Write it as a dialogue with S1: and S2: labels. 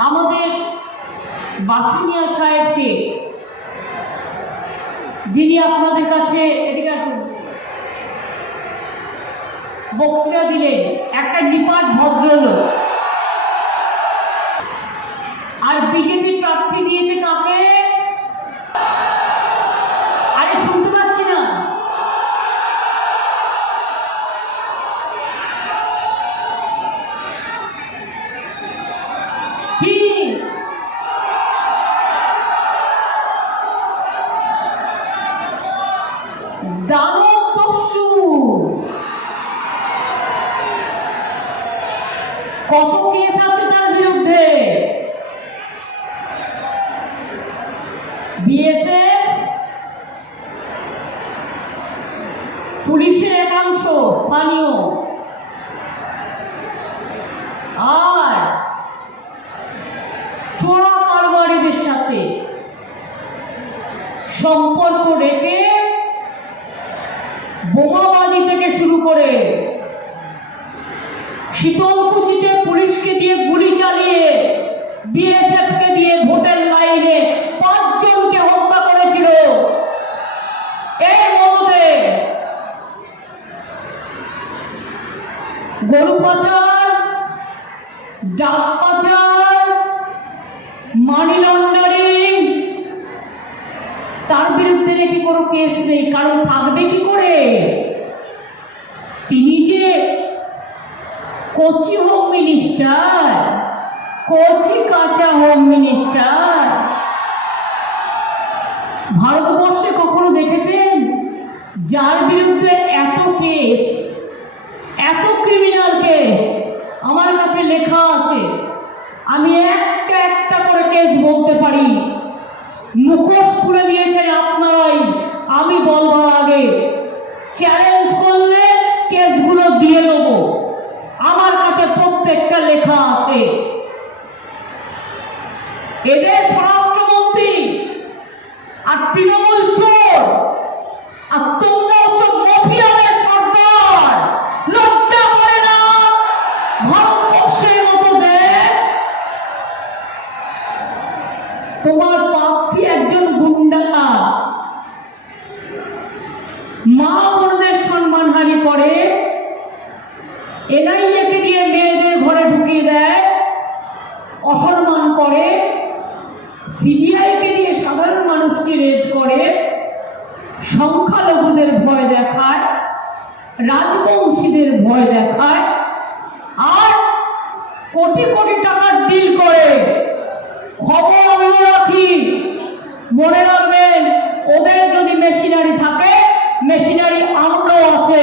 S1: আমাদের বাসুনিয়া সাহেবকে যিনি আপনাদের কাছে এদিকে আসুন বক্তৃতা দিলেন একটা দানব পশু। কত কেস আছে তার বিরুদ্ধে? বিএসএফ, পুলিশের একাংশ, স্থানীয়। আর চোরা কারবারিদের সাথে সম্পর্ক রেখে বোমাবাজি থেকে শুরু করে শীতলকুচিতে পুলিশকে দিয়ে গুলি চালিয়ে, বিএসএফকে দিয়ে ভোটের লাইনে পাঁচজনকে হত্যা করেছিল। এর মধ্যে গরু পাচার, ডাক পাচার মানি লন্ডারিং তার বিরুদ্ধে নাকি কোনো কেস নেই, কারণ থাকবে কি করে? কোচি হোম মিনিস্টার কোচি কাঁচা হোম মিনিস্টার ভারতবর্ষে কখনো দেখেছেন? যার বিরুদ্ধে এত কেস এত ক্রিমিনাল কেস আমার কাছে লেখা আছে। আমি একটা একটা করে কেস বলতে পারি। মুখোশ খুলে দিয়েছেন আপনারাই আমি বলবার আগে চ্যালেঞ্জ করলে কেসগুলো দিয়ে দেবো আমার কাছে প্রত্যেকটা লেখা আছে এদের স্বরাষ্ট্রমন্ত্রী আর তৃণমূল চোর, আর তোমরা হচ্ছে মফিয়াদের সর্দার লজ্জা করে না? ভারতবর্ষের মতো দেশ? তোমার প্রার্থী একজন গুন্ডা মা বোনদের সম্মানহানি করে এনআইএকে দিয়ে মেয়েদের ঘরে ঢুকিয়ে দেয়, অসম্মান করে। সিবিআইকে নিয়ে সাধারণ মানুষকে রেড করে, সংখ্যালঘুদের ভয় দেখায়, রাজবংশীদের ভয় দেখায়, আর কোটি কোটি টাকার ডিল করে। খবর আমিও রাখি, মনে রাখবেন, ওদের যদি মেশিনারি থাকে মেশিনারি আমরাও আছে।